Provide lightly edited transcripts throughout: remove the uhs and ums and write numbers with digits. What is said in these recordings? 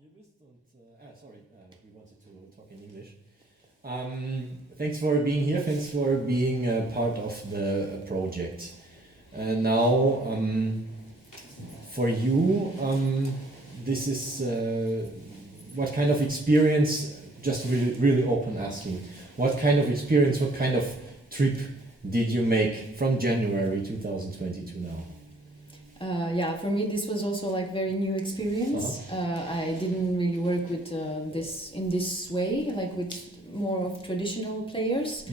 hier bist und we wanted to talk in English. Thanks for being here. Thanks for being a part of the project. Now, for you, this is what kind of experience? Just really open asking. What kind of experience? What kind of trip did you make from January 2020 to now? For me this was also like very new experience. I didn't really work with this in this way, like with more of traditional players.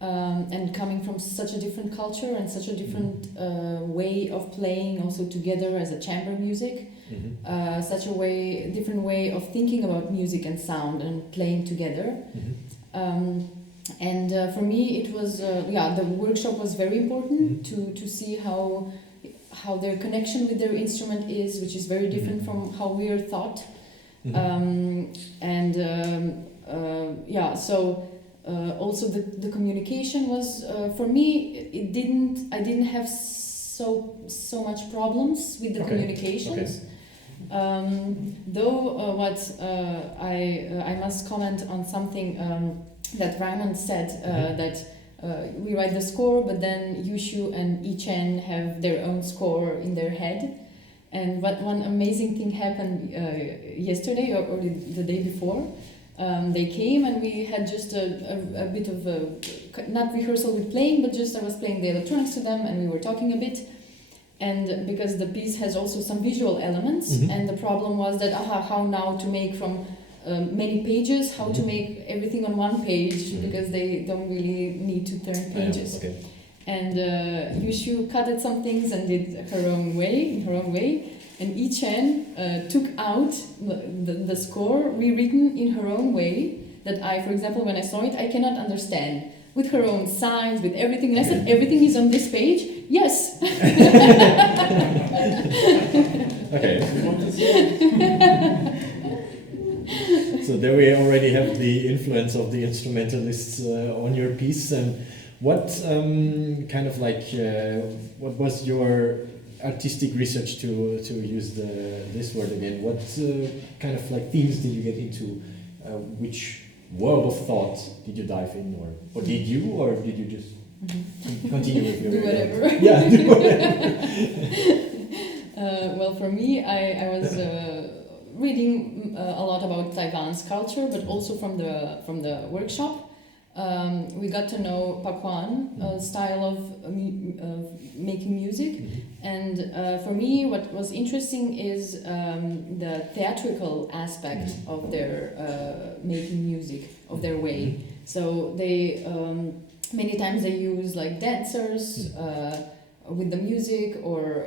And coming from such a different culture and such a different way of playing also together as a chamber music, such a different way of thinking about music and sound and playing together. For me it was the workshop was very important to see how their connection with their instrument is, which is very different from how we are taught. Also the communication was for me I didn't have so much problems with the communications. Though I must comment on something that Raymond said, that we write the score, but then Yushu and Ichen have their own score in their head. And one amazing thing happened yesterday or the day before. They came and we had just a bit of not rehearsal with playing, but just I was playing the electronics to them and we were talking a bit. And because the piece has also some visual elements, and the problem was that how now to make from many pages, how to make everything on one page, because they don't really need to turn pages. And Yushu cut some things and did in her own way. And Ichen took out the score, rewritten in her own way, that I, for example, when I saw it, I cannot understand. With her own signs, with everything. And I said, everything is on this page? Yes! So there we already have the influence of the instrumentalists on your piece. What kind of like, what was your artistic research to use this word again? What kind of like themes did you get into? Which world of thought did you dive in, or did you just continue with your do whatever? Do whatever. Well, for me, I was reading a lot about Taiwan's culture, but also from the workshop. We got to know Paquan style of making music, and for me what was interesting is the theatrical aspect of their making music, of their way. So they many times they use like dancers with the music, or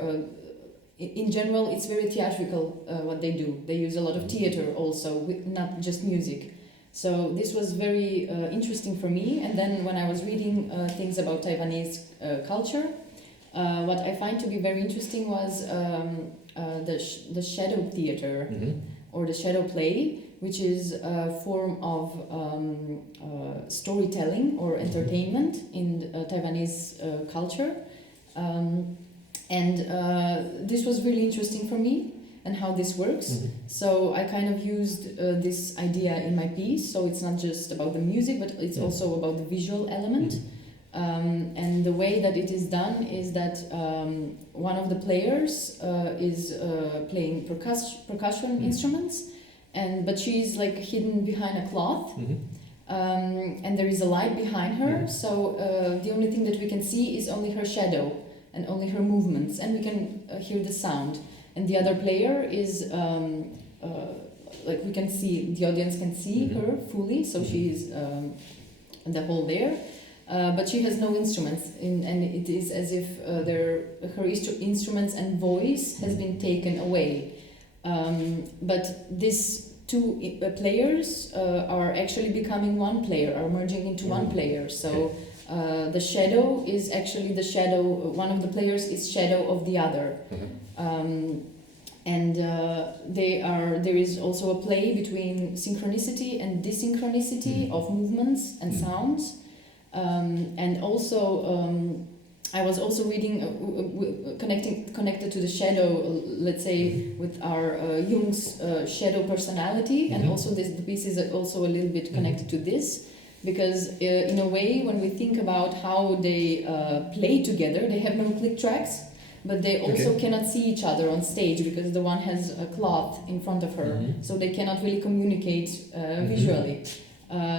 in general it's very theatrical what they do. They use a lot of theater also, with not just music. So this was very interesting for me. And then when I was reading things about Taiwanese culture, what I find to be very interesting was the shadow theater, or the shadow play, which is a form of storytelling or entertainment in Taiwanese culture. This was really interesting for me, and how this works. So I kind of used this idea in my piece. So it's not just about the music, but it's also about the visual element. And the way that it is done is that one of the players is playing percussion instruments, but she's like hidden behind a cloth. And there is a light behind her. So the only thing that we can see is only her shadow and only her movements, and we can hear the sound. And the other player is like we can see, the audience can see her fully, so she is the whole there, but she has no instruments, and it is as if her instruments and voice has been taken away. But these two players are actually becoming one player, are merging into one player. So the shadow is actually the shadow. One of the players is shadow of the other. There is also a play between synchronicity and desynchronicity of movements and sounds, and also I was also reading, connected to the shadow, let's say, with our Jung's shadow personality, and also the piece is also a little bit connected to this, because in a way, when we think about how they play together, they have no click tracks, but they also cannot see each other on stage because the one has a cloth in front of her, so they cannot really communicate visually.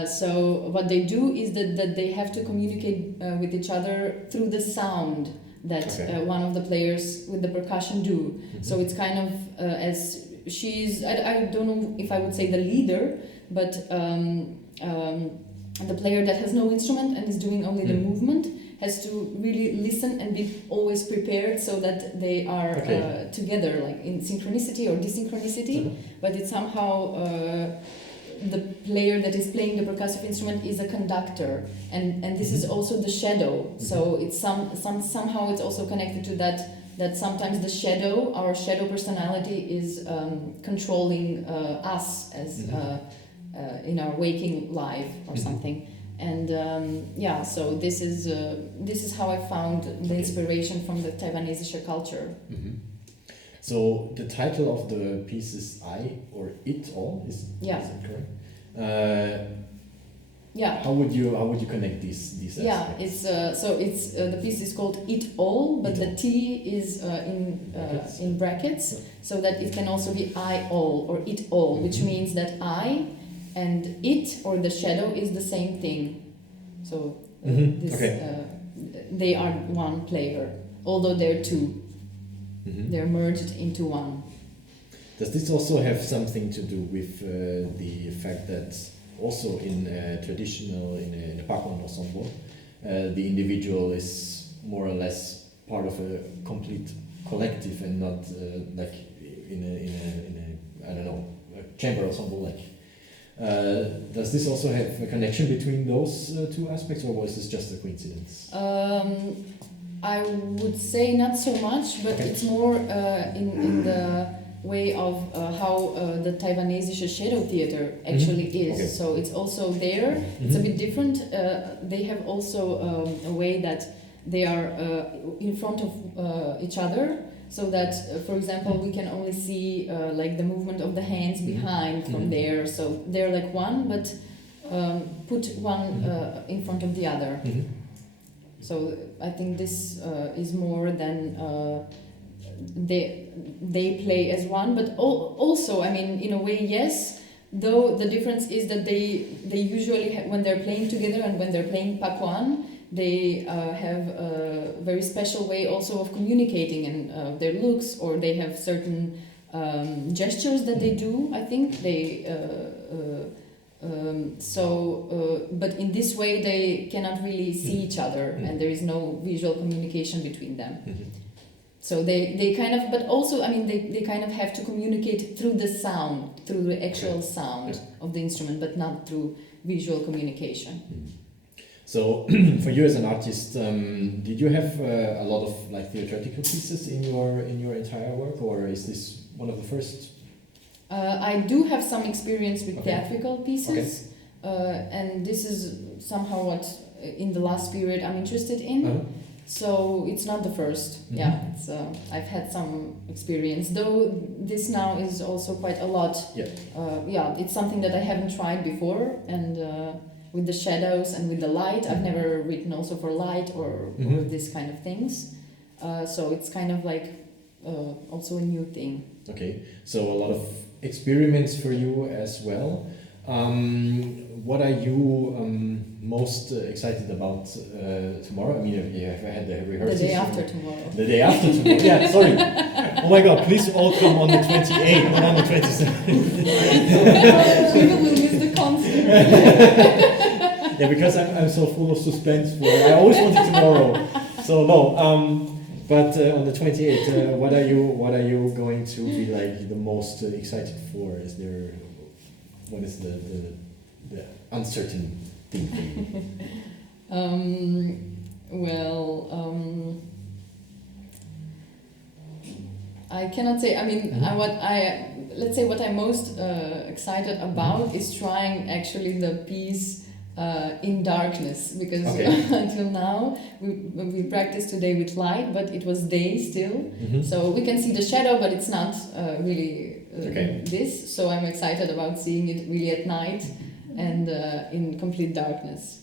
So what they do is that they have to communicate with each other through the sound that one of the players with the percussion do. So it's kind of as she's, I don't know if I would say the leader, but the player that has no instrument and is doing only the movement has to really listen and be always prepared so that they are together, like in synchronicity or desynchronicity, but it's somehow the player that is playing the percussive instrument is a conductor, and this is also the shadow. So it's somehow it's also connected to that sometimes the shadow, our shadow personality, is controlling us as in our waking life or something. And so this is how I found the inspiration from the Taiwanese culture. So the title of the piece is I or It All, is that correct? How would you connect these aspects? It's the piece is called It All, but the T is in brackets, so that it can also be I all or It All, which means that I and it or the shadow is the same thing. So they are one player, although they're two. They're merged into one. Does this also have something to do with the fact that also in traditional, in a Pakwan ensemble, the individual is more or less part of a complete collective and not like in a I don't know, a chamber ensemble like. Does this also have a connection between those two aspects, or was this just a coincidence? I would say not so much, but it's more in the way of how the Taiwanese shadow theater actually is. So it's also there. It's a bit different. They have also a way that they are in front of each other, so that, for example, we can only see like the movement of the hands behind from there. So they're like one, but put one in front of the other. So I think this is more than they play as one, but also, I mean, in a way, yes. Though the difference is that they usually when they're playing together and when they're playing Pakwan, they have a very special way also of communicating and their looks, or they have certain gestures that they do. I think they. But in this way they cannot really see each other, and there is no visual communication between them. So they kind of, but also, I mean, they kind of have to communicate through the sound, through the actual sound of the instrument, but not through visual communication. So, for you as an artist, did you have a lot of like theatrical pieces in your entire work, or is this one of the first? I do have some experience with theatrical pieces, and this is somehow what in the last period I'm interested in. So it's not the first. It's, I've had some experience, though this now is also quite a lot. It's something that I haven't tried before, and with the shadows and with the light, I've never written also for light or this kind of things. So it's kind of like also a new thing. Okay, so a lot of experiments for you as well. What are you most excited about tomorrow? I mean, you have had the rehearsal. The day after tomorrow. The day after tomorrow. Yeah, sorry. Oh my God! Please all come on the 28th, not on the 27th. People will miss the concert. Yeah, because I'm so full of suspense. I always want it tomorrow. So no. But on the 28th, what are you going to be like the most excited for? What is the uncertain thing for you? I cannot say. I mean, what I'm most excited about is trying actually the piece in darkness, because until now we practiced today with light, but it was day still, so we can see the shadow, but it's not really this. So I'm excited about seeing it really at night and in complete darkness.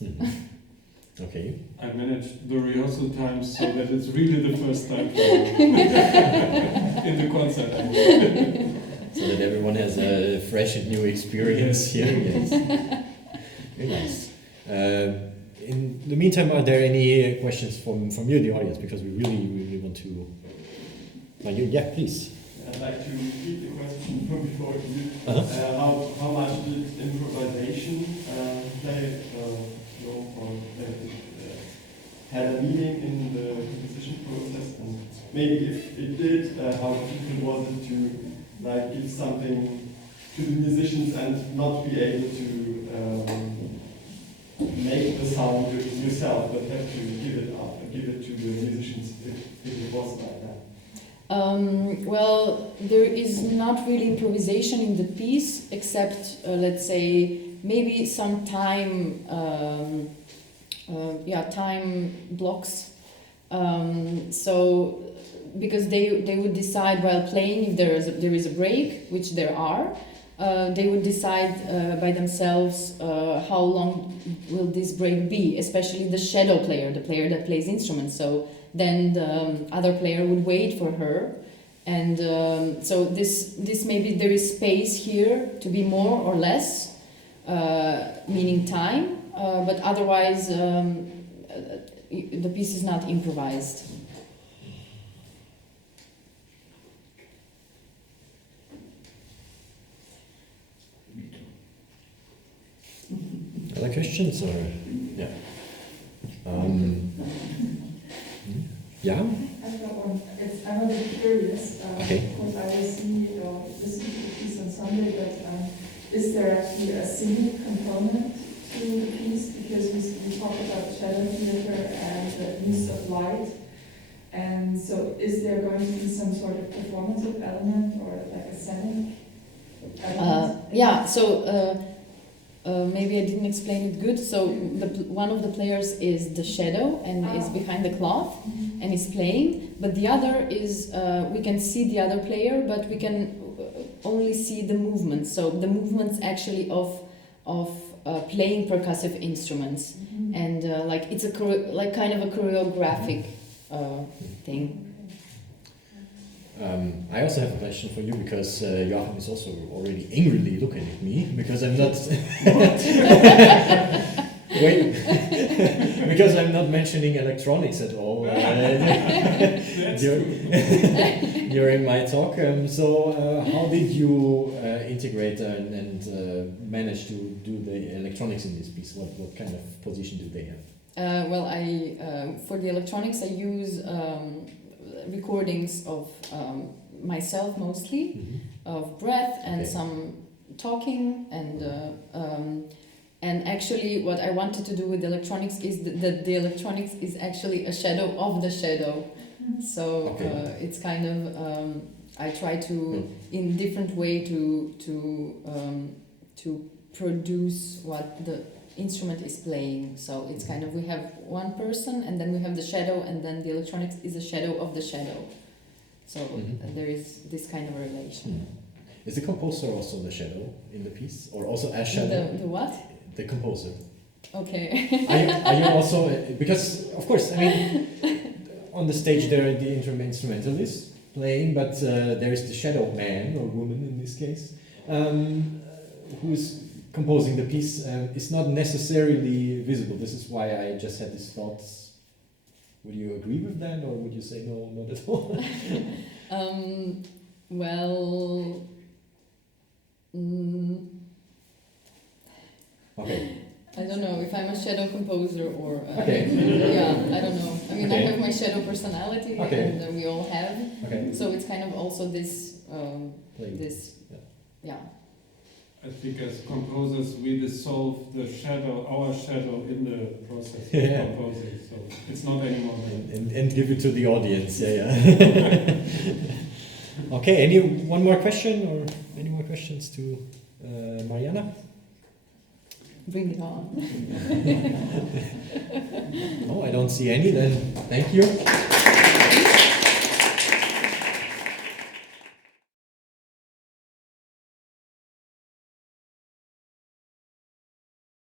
Okay. I managed the rehearsal times so that it's really the first time for in the concert. So that everyone has a fresh and new experience here. Yes. Very nice. In the meantime, are there any questions from you, the audience? Because we really want to. Yeah, please. I'd like to repeat the question from before. How much did improvisation play a role, or had a meaning in the composition process? And maybe if it did, how difficult was it to give something to the musicians and not be able to make the sound yourself, but have to give it up and give it to the musicians if it was like that? Well, there is not really improvisation in the piece, except let's say maybe some time, time blocks. So because they would decide while playing if there is a break, which there are. They would decide by themselves how long will this break be, especially the shadow player, the player that plays instruments. So then the other player would wait for her, and so this maybe there is space here to be more or less, meaning time, but otherwise the piece is not improvised. Other questions, or yeah? Yeah. I'm a bit curious. Okay. Because I listen to the piece on Sunday, but is there actually a singing component to the piece? Because we talk about shadow theater and the use of light, and so is there going to be some sort of performative element or like a scenic element? Maybe I didn't explain it good. So one of the players is the shadow and is behind the cloth and is playing, but the other is we can see the other player, but we can only see the movements. So the movements actually of playing percussive instruments, and it's a kind of a choreographic thing. I also have a question for you, because Joachim is also already angrily looking at me because I'm not because I'm not mentioning electronics at all during my talk. So how did you integrate and manage to do the electronics in this piece? What kind of position do they have? For the electronics I use recordings of myself mostly, of breath and some talking, and actually what I wanted to do with the electronics is that the electronics is actually a shadow of the shadow. So it's kind of I try to in different way to produce what the instrument is playing. So it's kind of, we have one person and then we have the shadow, and then the electronics is a shadow of the shadow. So there is this kind of a relation. Is the composer also the shadow in the piece, or also a shadow? The what? The composer. Okay. Are you also, because of course, I mean, on the stage there are the instrumentalists playing, but there is the shadow man or woman in this case, who's composing the piece. Is not necessarily visible. This is why I just had these thoughts. Would you agree with that, or would you say no, not at all? Okay. I don't know if I'm a shadow composer or okay. Yeah, I don't know. I mean, I have my shadow personality, and we all have. Okay. So it's kind of also this yeah. I think as composers we dissolve our shadow in the process of composing, so it's not anymore. And give it to the audience, yeah. Okay, one more question, or any more questions to Marijana? Bring it on. No, I don't see any. Then thank you.